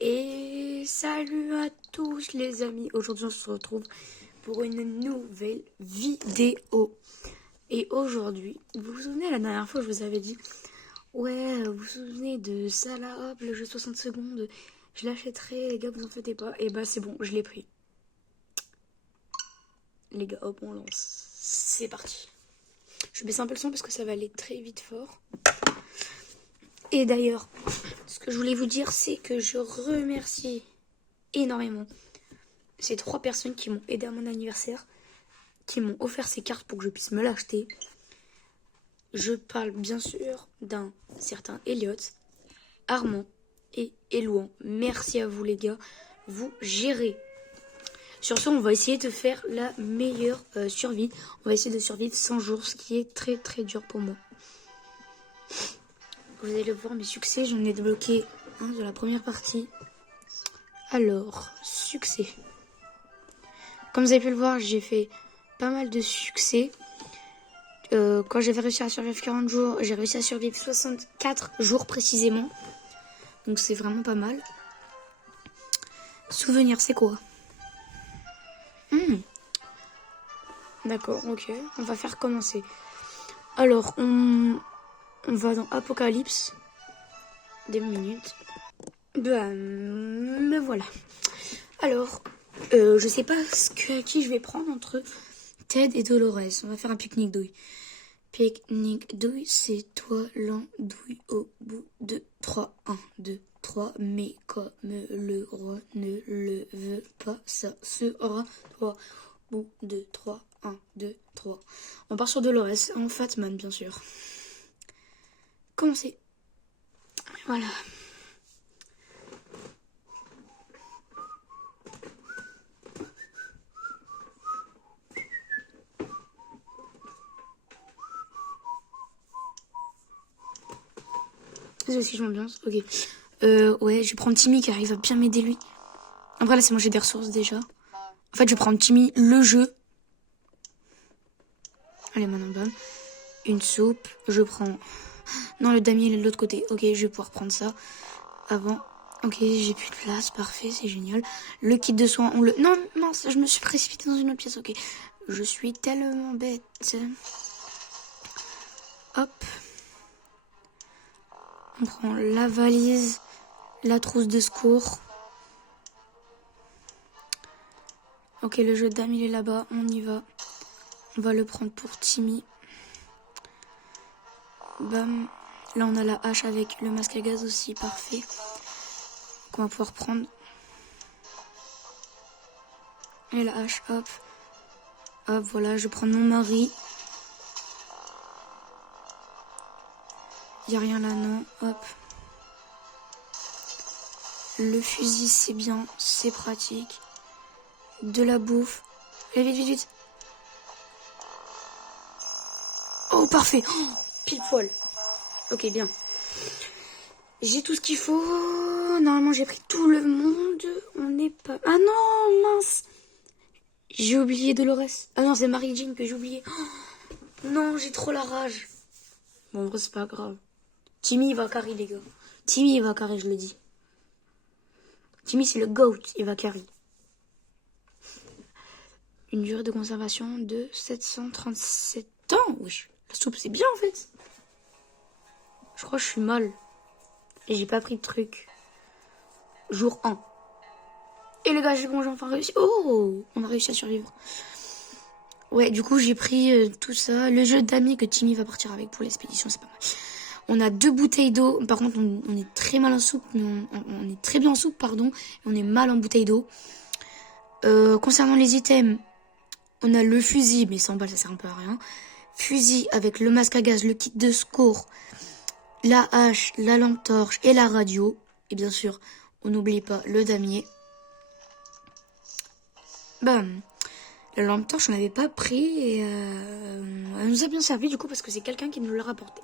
Et salut à tous les amis, aujourd'hui on se retrouve pour une nouvelle vidéo. Et aujourd'hui, vous vous souvenez la dernière fois je vous avais dit, ouais vous vous souvenez de ça là, hop le jeu 60 secondes, je l'achèterai les gars, vous en faites pas. Et bah c'est bon, je l'ai pris. Les gars, hop on lance, c'est parti. Je baisse un peu le son parce que ça va aller très vite fort. Et d'ailleurs, ce que je voulais vous dire, c'est que je remercie énormément ces 3 personnes qui m'ont aidé à mon anniversaire, qui m'ont offert ces cartes pour que je puisse me l'acheter. Je parle bien sûr d'un certain Elliot, Armand et Elouan. Merci à vous les gars, vous gérez. Sur ce, on va essayer de faire la meilleure survie. On va essayer de survivre 100 jours, ce qui est très très dur pour moi. Vous allez voir mes succès, j'en ai débloqué un de la première partie. Alors, succès. Comme vous avez pu le voir, j'ai fait pas mal de succès. Quand j'avais réussi à survivre 40 jours, j'ai réussi à survivre 64 jours précisément. Donc c'est vraiment pas mal. Souvenir, c'est quoi? D'accord, ok. On va faire commencer. Alors, on va dans Apocalypse. 2 minutes. Me voilà. Alors, je sais pas qui je vais prendre entre Ted et Dolores. On va faire un pique-nique douille. Pique-nique douille, c'est toi l'andouille au bout de 3. 1, 2, 3. Mais comme le roi ne le veut pas, ça sera toi au bout de 3. 1, 2, 3. On part sur Dolores, en Fatman bien sûr. Commencez. Voilà. Ça aussi je m'ambiance, ok. Ouais, je vais prendre Timmy car il va bien m'aider lui. Après là c'est moi j'ai des ressources déjà. En fait je vais prendre Timmy, le jeu. Allez maintenant bam. Une soupe, je prends... Non le damier il est de l'autre côté. Ok, je vais pouvoir prendre ça. Avant... Ok, j'ai plus de place, parfait, c'est génial. Le kit de soins, on le... Non, je me suis précipitée dans une autre pièce, ok. Je suis tellement bête. Hop. On prend la valise, la trousse de secours. Ok, le jeu de dames, il est là-bas, on y va. On va le prendre pour Timmy. Bam. Là, on a la hache avec le masque à gaz aussi, parfait. Donc, on va pouvoir prendre. Et la hache, hop. Hop, voilà, je prends mon mari. Il n'y a rien là, non, hop. Le fusil, c'est bien, c'est pratique. De la bouffe. Allez, vite, vite, vite. Oh, parfait. Oh, pile poil. Ok, bien. J'ai tout ce qu'il faut. Normalement, j'ai pris tout le monde. On n'est pas... Ah non, mince. J'ai oublié Dolores. Ah non, c'est Mary Jane que j'ai oublié. Oh, non, j'ai trop la rage. Bon, en vrai, c'est pas grave. Timmy, il va carry, les gars. Timmy, il va carry, je le dis. Timmy, c'est le GOAT. Il va carry. Une durée de conservation de 737 ans. Wesh, la soupe, c'est bien, en fait. Je crois que je suis mal. Et j'ai pas pris de truc. Jour 1. Et les gars, j'ai enfin réussi. Oh, on a réussi à survivre. Ouais, du coup, j'ai pris tout ça. Le jeu d'amis que Timmy va partir avec pour l'expédition, c'est pas mal. On a 2 bouteilles d'eau. Par contre, on est très mal en soupe. Mais on est très bien en soupe, pardon. On est mal en bouteille d'eau. Concernant les items, on a le fusil. Mais 100 balles, ça sert un peu à rien. Fusil avec le masque à gaz, le kit de secours, la hache, la lampe torche et la radio. Et bien sûr, on n'oublie pas le damier. Bam. La lampe torche, on n'avait pas pris et elle nous a bien servi du coup parce que c'est quelqu'un qui nous l'a rapporté.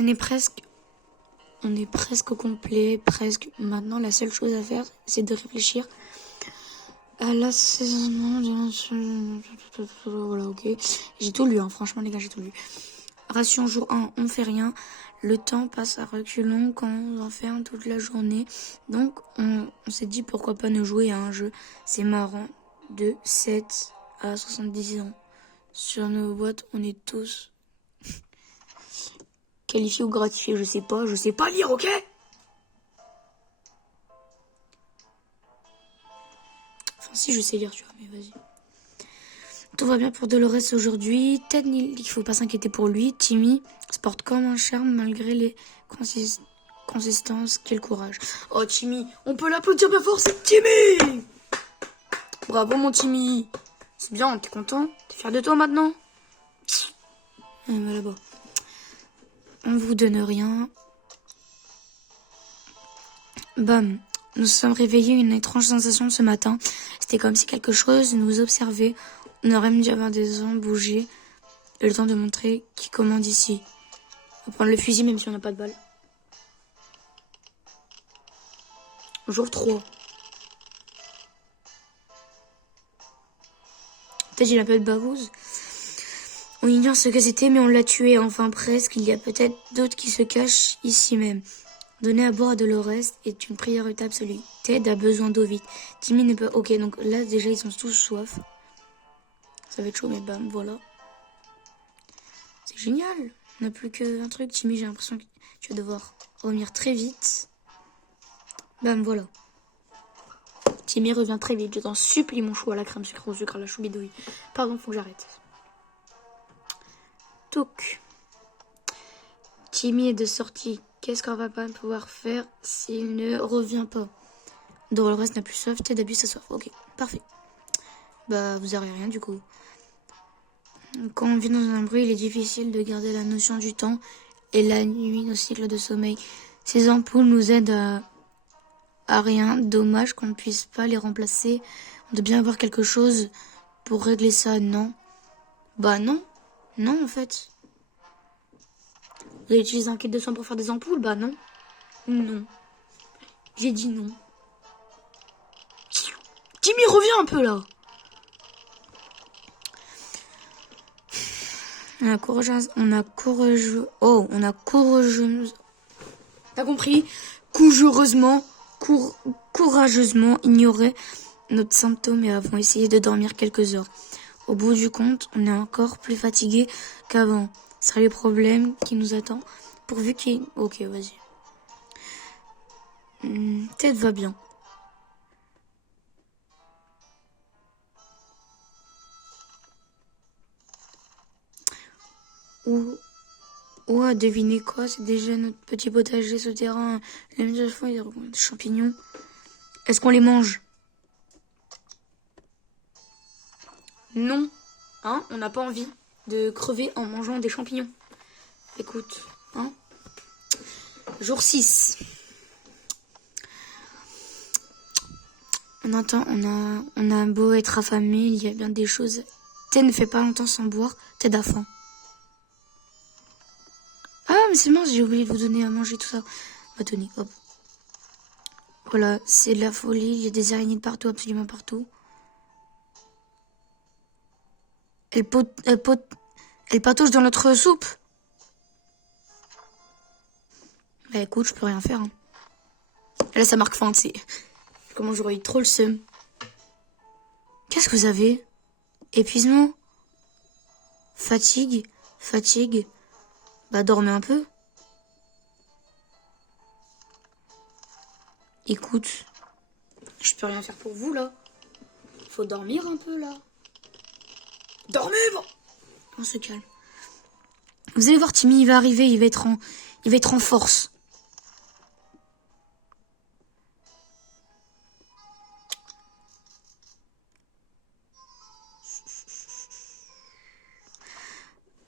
On est presque au complet, presque. Maintenant, la seule chose à faire, c'est de réfléchir à l'assaisonnement. Voilà, ok. J'ai tout lu, hein. Franchement, les gars, j'ai tout lu. Ration jour 1, on fait rien. Le temps passe à reculons quand on enferme toute la journée. Donc, on s'est dit pourquoi pas nous jouer à un jeu. C'est marrant. De 7 à 70 ans. Sur nos boîtes, on est tous qualifiés ou gratifiés. Je sais pas lire, ok? Enfin, si, je sais lire, tu vois, mais vas-y. Tout va bien pour Dolores aujourd'hui. Ted, il faut pas s'inquiéter pour lui. Timmy se porte comme un charme malgré les consistances. Quel courage. Oh, Timmy, on peut l'applaudir bien fort, c'est Timmy! Bravo, mon Timmy. C'est bien, t'es content? T'es fier de toi maintenant? Là-bas. On vous donne rien. Bam. Nous sommes réveillés une étrange sensation ce matin. C'était comme si quelque chose nous observait. On aurait dû avoir des ans bouger. Et le temps de montrer qui commande ici. On va prendre le fusil même si on n'a pas de balle. Jour 3. Peut-être il a un peu de bavouse. On ignore ce que c'était, mais on l'a tué, enfin presque. Il y a peut-être d'autres qui se cachent ici même. Donner à boire à Dolores est une priorité absolue. Ted a besoin d'eau vite. Timmy ne peut... Ok, donc là, déjà, ils ont tous soif. Ça va être chaud, mais bam, voilà. C'est génial. On n'a plus qu'un truc. Timmy, j'ai l'impression que tu vas devoir revenir très vite. Bam, voilà. Timmy revient très vite. Je t'en supplie, mon chou à la crème sucre au sucre à la choubidouille. Pardon, faut que j'arrête. Toc. Timmy est de sortie. Qu'est-ce qu'on va pas pouvoir faire s'il ne revient pas? Dolores n'a plus soif. Ted a bu sa soif. Ok, parfait. Bah, vous n'aurez rien du coup. Quand on vit dans un bruit, il est difficile de garder la notion du temps et la nuit, nos cycles de sommeil. Ces ampoules nous aident à rien. Dommage qu'on ne puisse pas les remplacer. On doit bien avoir quelque chose pour régler ça, non? Bah non. Non, en fait. Vous allez utiliser un kit de soins pour faire des ampoules? Bah non. Non. J'ai dit non. Timmy, reviens un peu là. On a courageusement. T'as compris? Courageusement ignoré notre symptôme et avons essayé de dormir quelques heures. Au bout du compte, on est encore plus fatigué qu'avant. Ce sera le problème qui nous attend. Pourvu qu'il... Ok, vas-y. Ted va bien. Ouais, devinez quoi? C'est déjà notre petit potager souterrain. Les mêmes fois, il y a des champignons. Est-ce qu'on les mange? Non. Hein? On n'a pas envie de crever en mangeant des champignons. Écoute, hein? Jour 6. On a beau être affamé, il y a bien des choses. Ted ne fait pas longtemps sans boire. Ted a faim. Ah, mais c'est mince, j'ai oublié de vous donner à manger tout ça. On va donner, hop. Voilà, c'est de la folie. Il y a des araignées de partout, absolument partout. Elle patauge dans notre soupe. Bah écoute, je peux rien faire. Hein. Là, ça marque fin, tu sais. Comment j'aurais eu trop le seum. Qu'est-ce que vous avez? Épuisement? Fatigue? Bah dormez un peu. Écoute, je peux rien faire pour vous là. Faut dormir un peu là. Dormez bon. On se calme. Vous allez voir Timmy, il va arriver, il va être en force.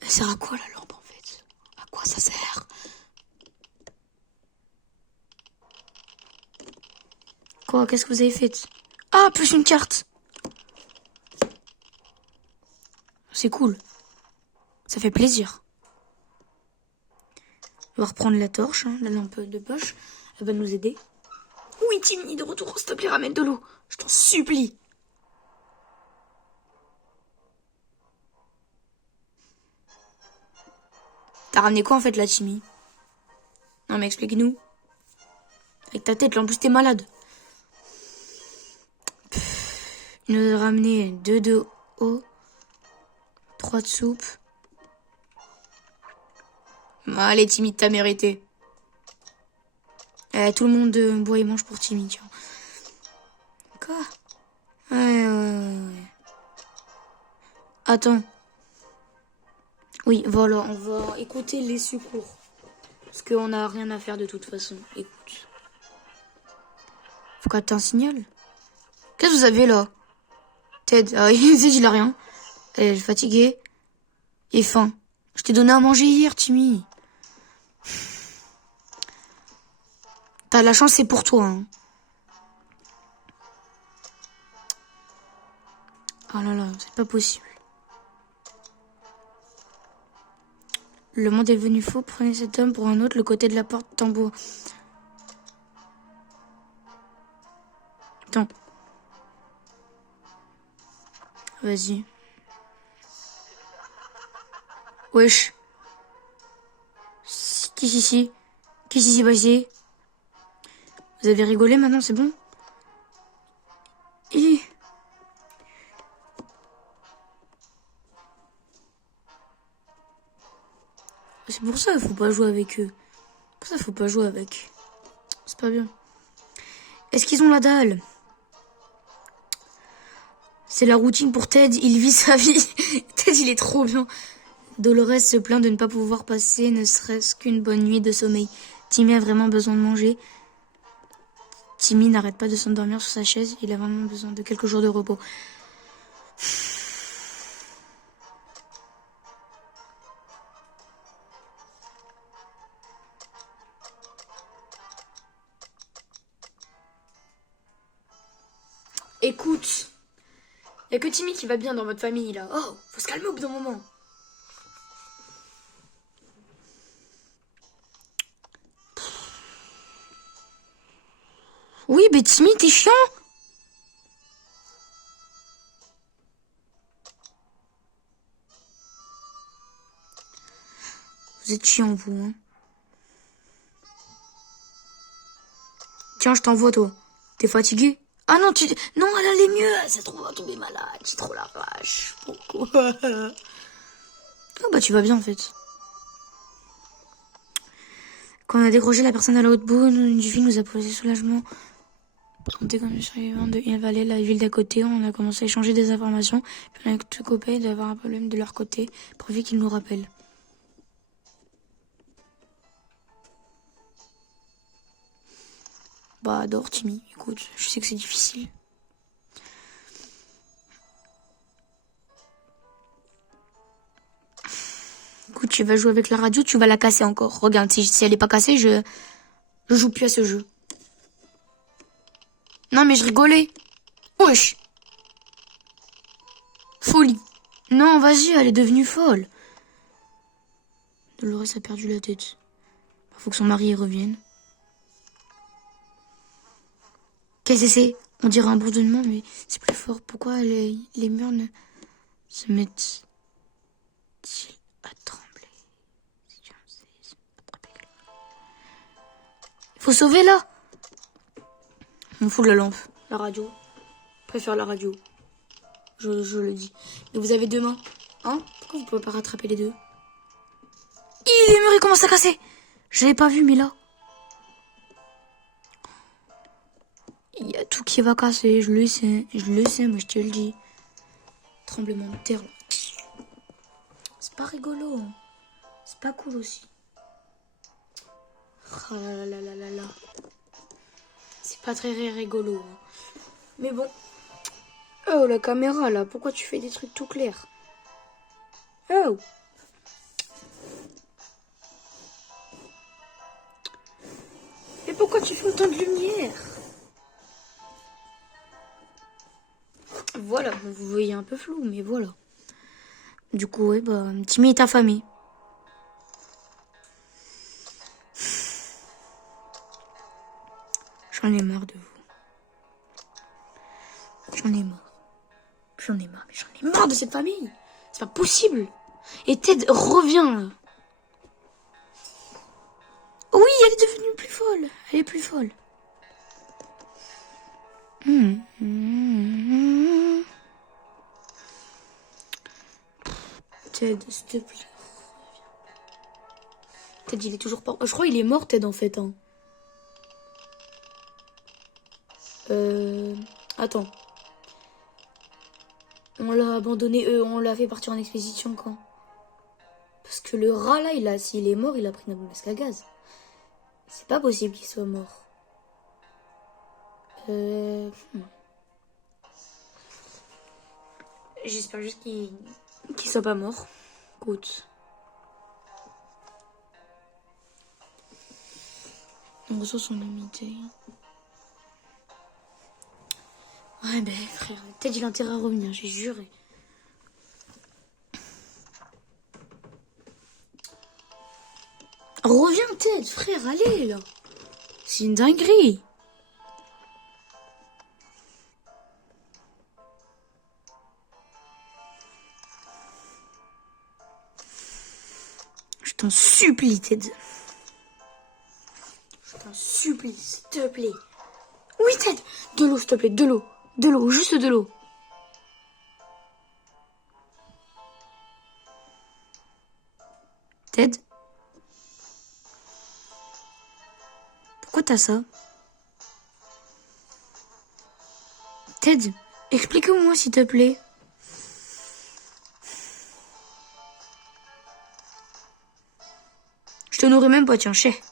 Elle sert à quoi la lampe en fait? À quoi ça sert? Quoi? Qu'est-ce que vous avez fait? Ah, plus une carte. C'est cool. Ça fait plaisir. On va reprendre la torche, hein, la lampe de poche. Elle va nous aider. Oui, Timmy, de retour, s'il te plaît, ramène de l'eau. Je t'en supplie. T'as ramené quoi en fait là, Timmy? Non mais explique-nous. Avec ta tête, là en plus t'es malade. Il nous a ramené 2 de eau, 3 de soupe. Allez Timmy, t'as mérité. Tout le monde boit et mange pour Timmy, tiens. Quoi? Ouais. Attends. Oui, voilà, on va écouter les secours. Parce qu'on n'a rien à faire de toute façon. Écoute. Faut capter un signal. Qu'est-ce que vous avez là? Ted, il a rien. Elle est fatiguée. Et faim. Je t'ai donné à manger hier, Timmy. T'as la chance, c'est pour toi. Hein. Oh là là, c'est pas possible. Le monde est devenu faux. Prenez cet homme pour un autre, le côté de la porte tambour. Attends. Vas-y. Wesh. Qu'est-ce qui s'est passé? Vous avez rigolé maintenant, c'est bon? C'est pour ça qu'il faut pas jouer avec eux. Pour ça qu'il faut pas jouer avec. C'est pas bien. Est-ce qu'ils ont la dalle? C'est la routine pour Ted, il vit sa vie. Ted, il est trop bien. Dolores se plaint de ne pas pouvoir passer ne serait-ce qu'une bonne nuit de sommeil. Timmy a vraiment besoin de manger. Timmy n'arrête pas de s'endormir sur sa chaise. Il a vraiment besoin de quelques jours de repos. Écoute, y a que Timmy qui va bien dans votre famille là. Oh, faut se calmer au bout d'un moment. Oui, mais Timmy, t'es chiant. Vous êtes chiant, vous, hein. Tiens, je t'envoie, toi. T'es fatigué? Ah non, non, elle allait mieux. C'est trop va tomber malade. C'est trop la vache. Pourquoi? Ah bah, tu vas bien, en fait. Quand on a décroché la personne à l'autre bout du fil, nous a posé soulagement. On était comme survivants de Hill Valley, la ville d'à côté. On a commencé à échanger des informations. Puis on a tout copain d'avoir un problème de leur côté. Pourvu qu'ils nous rappellent. Bah, adore Timmy. Écoute, je sais que c'est difficile. Écoute, tu vas jouer avec la radio, tu vas la casser encore. Regarde, si elle est pas cassée, je joue plus à ce jeu. Non, mais je rigolais. Wesh. Folie. Non, vas-y, elle est devenue folle. Dolores a perdu la tête. Faut que son mari y revienne. Qu'est-ce que c'est? On dirait un bourdonnement, mais c'est plus fort. Pourquoi les murs ne se mettent-ils à trembler? Il faut sauver là. On fout la lampe. La radio. Je préfère la radio. Je le dis. Mais vous avez deux mains. Hein? Pourquoi vous pouvez pas rattraper les deux? Les murs, ils commencent à casser. Je l'avais pas vu, mais là. Il y a tout qui va casser, je le sais, moi je te le dis. Tremblement de terre. C'est pas rigolo. Hein. C'est pas cool aussi. Oh là là là là là. C'est pas très rigolo. Hein. Mais bon. Oh, la caméra là, pourquoi tu fais des trucs tout clairs? Oh. Mais pourquoi tu fais autant de lumière? Voilà, vous voyez un peu flou, mais voilà. Du coup, ouais, bah, Timmy est affamé. J'en ai marre de vous. J'en ai marre. J'en ai marre de cette famille. C'est pas possible. Et Ted revient là. Oui, elle est folle. Elle est plus folle. Ted, s'il te plaît. Ted, il est toujours pas... Je crois qu'il est mort, Ted, en fait. Hein. Attends. On l'a abandonné, on l'a fait partir en expédition quand? Parce que le rat, là, s'il est mort, il a pris notre masque à gaz. C'est pas possible qu'il soit mort. J'espère juste qu'il soit pas mort. Écoute. Les ressources sont limitées. Ouais, ben, frère, peut-être il a intérêt à revenir, j'ai juré. Reviens, Ted, frère, allez, là. C'est une dinguerie. Je t'en supplie, Ted. Je t'en supplie, s'il te plaît. Oui, Ted. De l'eau, s'il te plaît, de l'eau. De l'eau, juste de l'eau. Ted? Pourquoi t'as ça? Ted, explique-moi, s'il te plaît. Je te nourris même pas, tiens, chais.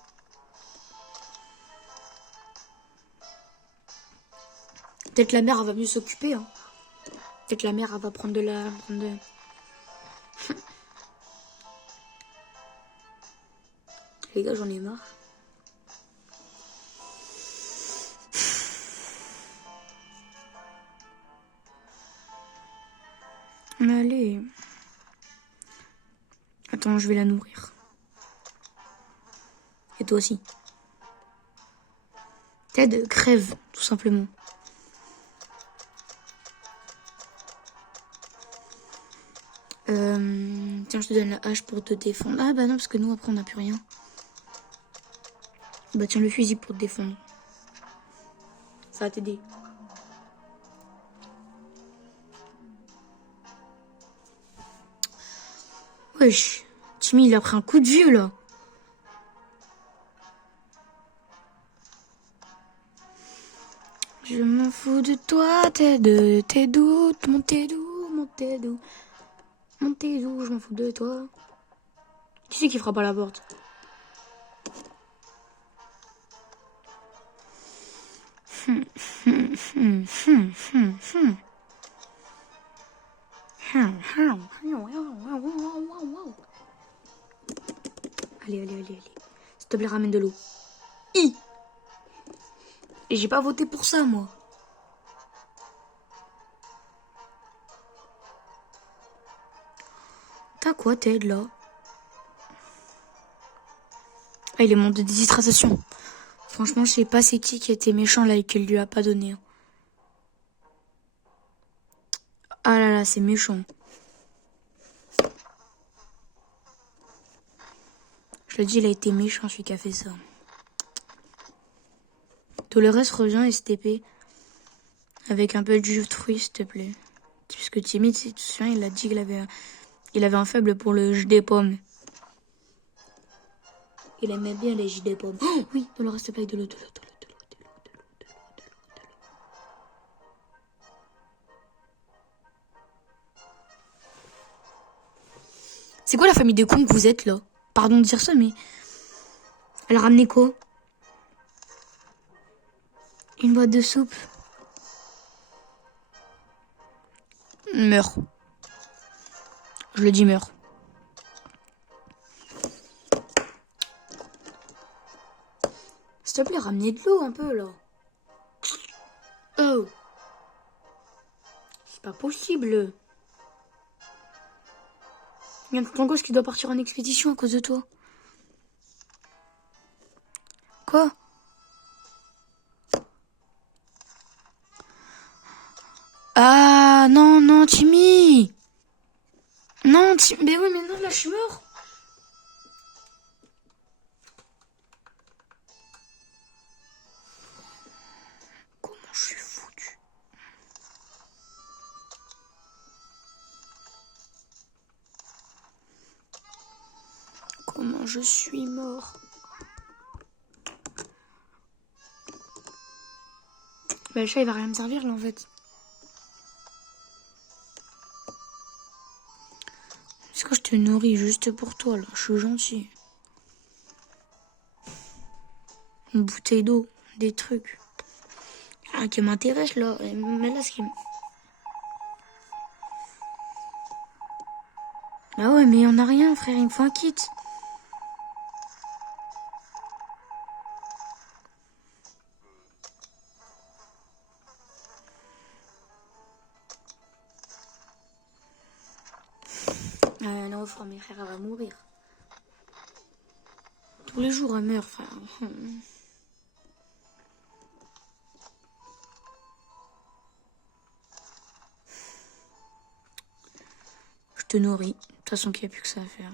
Peut-être la mère, elle va mieux s'occuper, hein. Peut-être la mère, elle va prendre de la... Les gars, j'en ai marre. Mais allez. Attends, je vais la nourrir. Et toi aussi. Ted, crève, tout simplement. Tiens, je te donne la hache pour te défendre. Ah bah non, parce que nous, après, on n'a plus rien. Bah tiens, le fusil pour te défendre. Ça va t'aider. Wesh, Timmy, il a pris un coup de vieux, là. Je m'en fous de toi, Ted, t'es doute, montez doux, montez doux. Montez doux, je m'en fous de toi. Qui c'est qui frappe à la porte? Allez, allez, allez, allez. S'il te plaît, ramène de l'eau. Et j'ai pas voté pour ça, moi. T'as quoi, Ted, là? Ah, il est mort de déshydratation. Franchement, je sais pas c'est qui était méchant, là, et qu'elle lui a pas donné. Hein. Ah là là, c'est méchant. Je le dis, il a été méchant, celui qui a fait ça. Tout le reste revient, STP. Avec un peu de jus de fruits, s'il te plaît. Puisque Timmy, tu te souviens, il a dit qu'il avait un faible pour le jus des pommes. Il aimait bien les jus des pommes. Oh, oui, tout le reste, plaît, de l'eau, de l'eau, de l'eau, de l'eau, de l'eau, de l'eau, de l'eau. C'est quoi la famille de cons que vous êtes, là? Pardon de dire ça, mais... Elle a ramené quoi? Une boîte de soupe. Meurs. Je le dis, meurs. S'il te plaît, ramenez de l'eau un peu, là. Oh. C'est pas possible. Il y a ton gosse qui doit partir en expédition à cause de toi. Quoi? Ah, non, non, Timmy. Non, Timmy. Mais oui, mais non, là, je suis mort. je suis mort. Bah, le chat, il va rien me servir, là, en fait. Est-ce que je te nourris juste pour toi, là? Je suis gentil. Une bouteille d'eau, des trucs. Rien qui m'intéresse, là. Mais là, ce qui... Ah ouais, mais on a rien, frère. Il me faut un kit. Non, frère, mes frères, elle va mourir. Tous les jours, elle meurt, frère. Je te nourris. De toute façon, qu'il n'y a plus que ça à faire.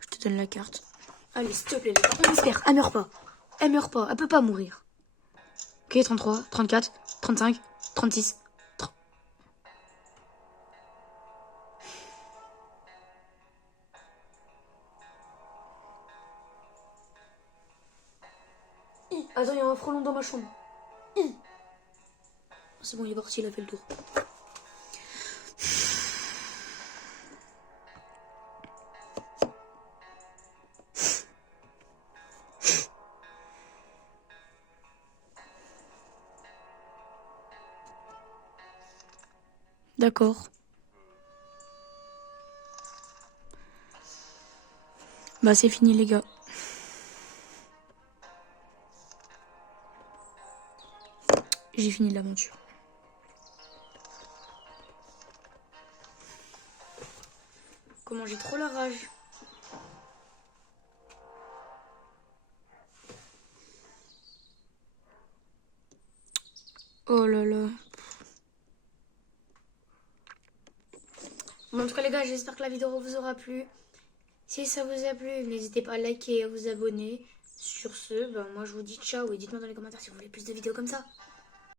Je te donne la carte. Allez, s'il te plaît, on espère. Elle meurt pas. Elle meurt pas. Elle peut pas mourir. Ok, 33, 34, 35, 36. 30. Attends, il y a un frelon dans ma chambre. C'est bon, il est parti, il a fait le tour. D'accord. Bah, c'est fini, les gars. J'ai fini l'aventure. Comment j'ai trop la rage. Oh là là. Bon, en tout cas, les gars, j'espère que la vidéo vous aura plu. Si ça vous a plu, n'hésitez pas à liker et à vous abonner. Sur ce, ben, moi je vous dis ciao et dites-moi dans les commentaires si vous voulez plus de vidéos comme ça.